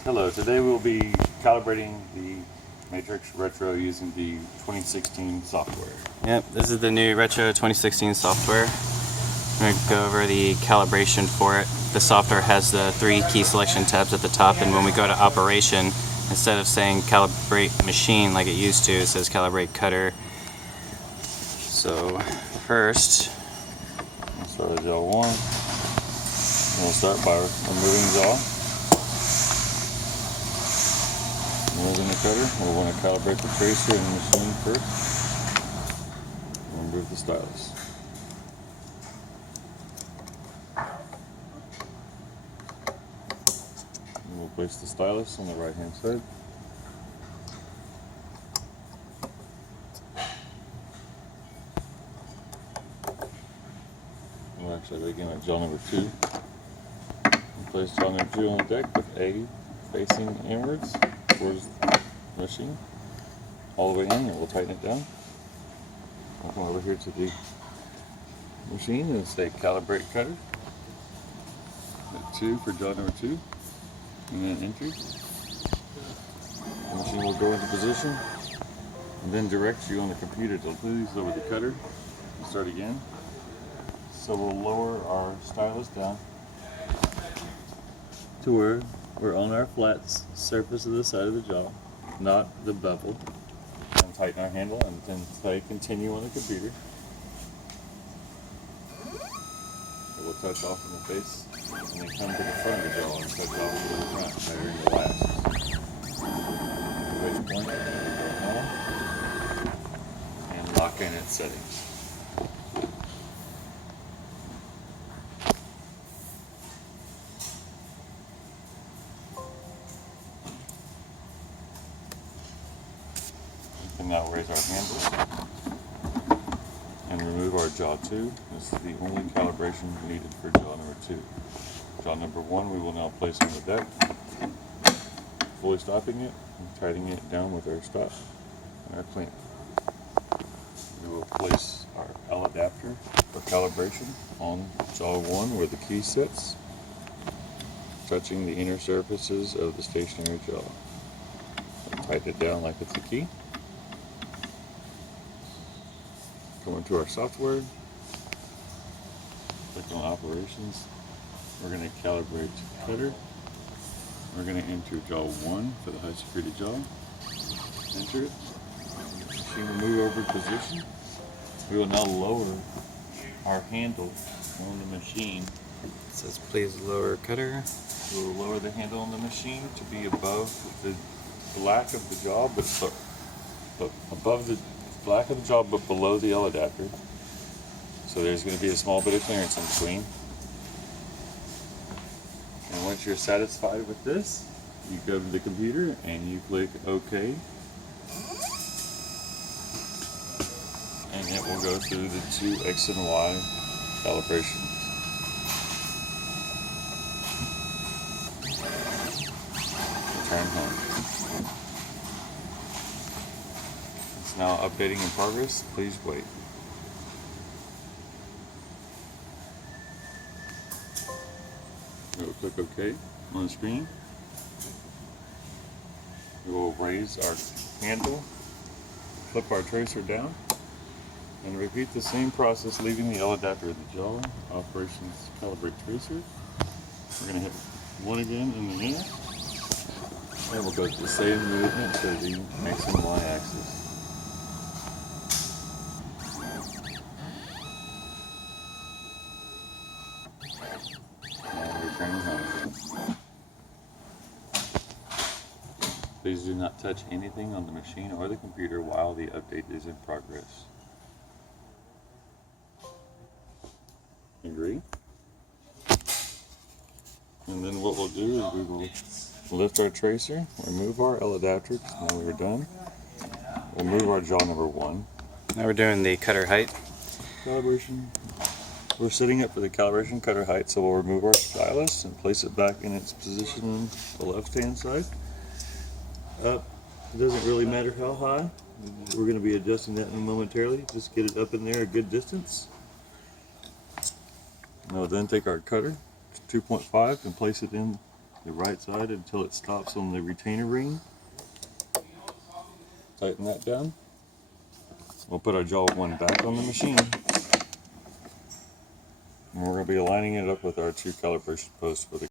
Hello, today we'll be calibrating the Matrix Retro using the 2016 software. Yep, this is the new Retro 2016 software. I'm going to go over the calibration for it. The software has the 3 key selection tabs at the top, and when we go to operation, instead of saying calibrate machine like it used to, it says calibrate cutter. So first, We'll start with jaw 1. We'll start by removing jaw. Removing the cutter, we'll want to calibrate the tracer and the machine first. Remove the stylus. And we'll place the stylus on the right hand side. We'll actually begin at jaw number 2. We'll place jaw number 2 on the deck with A facing inwards towards the machine, all the way in, and we'll tighten it down. We'll come over here to the machine and say calibrate cutter. Hit 2 for jaw number 2, and then enter. The machine will go into position, and then direct you on the computer to please over the cutter and start again. So we'll lower our stylus down to where we're on our flat surface of the side of the jaw, not the bevel, and tighten our handle and then play continue on the computer. So we'll touch off in the face and then come to the front of the jaw and touch off to the front, measuring the y-axis. At which point we'll go home and lock in its settings. And now raise our handle and remove our jaw 2. This is the only calibration needed for jaw number 2. Jaw number 1 we will now place on the deck, fully stopping it and tightening it down with our stop and our clamp. We will place our L adapter for calibration on jaw 1 where the key sits, touching the inner surfaces of the stationary jaw. And tighten it down like it's a key. Go into our software, click on operations, we're going to calibrate cutter, we're going to enter jaw 1 for the high security jaw, enter it, machine will move over position, we will now lower our handle on the machine. it says please lower cutter. We will lower the handle on the machine to be above the black of the jaw, but above the black of the jaw but below the L adapter. So there's going to be a small bit of clearance in between. And once you're satisfied with this, you go to the computer and you click OK. And it will go through the 2 X and Y calibrations. Return home. It's now updating in progress. Please wait. We will click OK on the screen. We will raise our handle, flip our tracer down, and repeat the same process, leaving the L adapter of the jaw. Operations calibrate tracer. We're going to hit 1 again in the air, and we'll go to the same movement to the X and Y axis. And return home. Please do not touch anything on the machine or the computer while the update is in progress. Agree? And then what we'll do is we will lift our tracer, remove our L adapter, because now we're done. We'll move our jaw number 1. Now we're doing the cutter height. Calibration. We're setting up for the calibration cutter height, so we'll remove our stylus and place it back in its position on the left hand side. Up, it doesn't really matter how high. We're going to be adjusting that momentarily. Just get it up in there a good distance. And we'll then take our cutter to 2.5 and place it in the right side until it stops on the retainer ring. Tighten that down. We'll put our jaw 1 back on the machine. And we're going to be aligning it up with our 2 calibration posts for the